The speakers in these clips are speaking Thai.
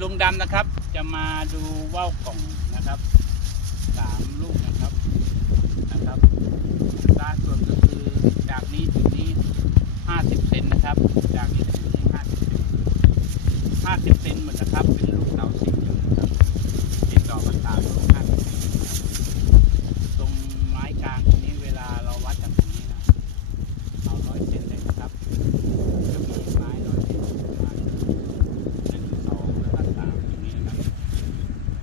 ลุงดำนะครับ จะมาดูว่าวกล่องนะครับสามลูกนะครับนะครับล่าสุดก็คือจากนี้ถึงนี้ห้าสิบเซนนะครับ จากนี้ถึงนี้ห้าสิบเซนห้าสิบเซนเหมือนนะครับ เป็นลูกเต๋าสิบอยู่นะครับติดต่อกันสามลูกห้าสิบเซนนะครับตรงไม้กลางตรงนี้เวลาเราวัดจากตรงนี้นะเอาร้อยเซนเลยนะครับจะมีไม้ร้อยเซนไม้ หนึ่งสองแล้วก็สามตรงนี้นะครับ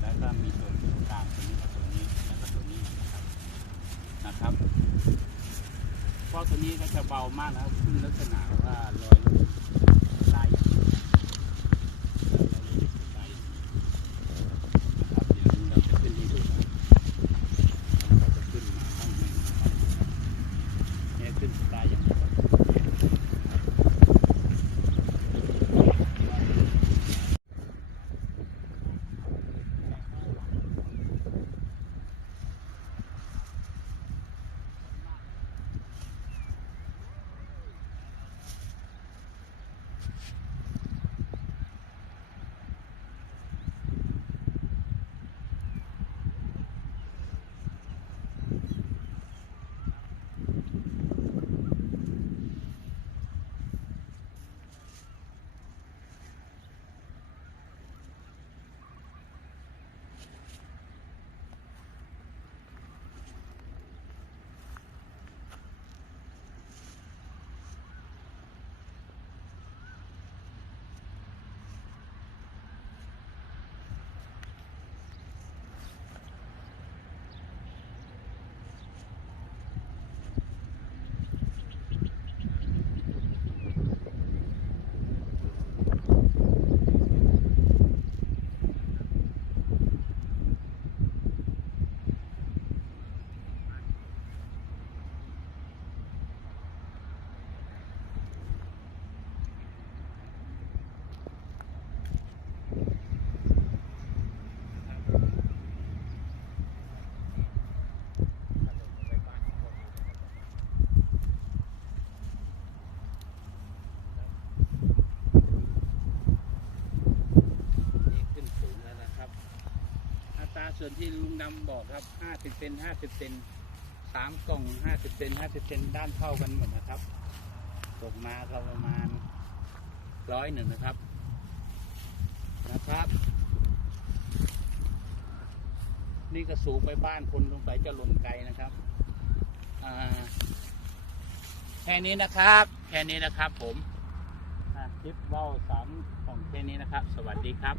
แล้วก็มีตัวตรงกลางตรงนี้กับตรงนี้ แล้วก็ตัวนี้นะครับ นะ ครับเพราะตัวนี้ก็จะเบามากนะครับขึ้นลักษณะว่าลอยลงลายอย่างนี้ลายอย่างนี้นะครับเดี๋ยวเราจะขึ้นให้ดูนะเราก็จะขึ้นมาข้างในนะครับเนี่ยขึ้นสไตล์อย่างนี้ครับ นี่ขึ้นสูงแล้วนะครับ อัตรา ส่วนที่ลุงดำบอกครับ 50เซน50เซนสามกล่อง 50เซน50เซนด้านเท่ากันหมดนะครับตกมาก็ประมาณร้อยหนึ่งนะครับ นะครับ นี่ก็สูงไปบ้านคนลงไปจะหล่นไกลนะครับแค่นี้นะครับ แค่นี้นะครับผมคลิปว้าสามของแค่นี้นะครับ สวัสดีครับ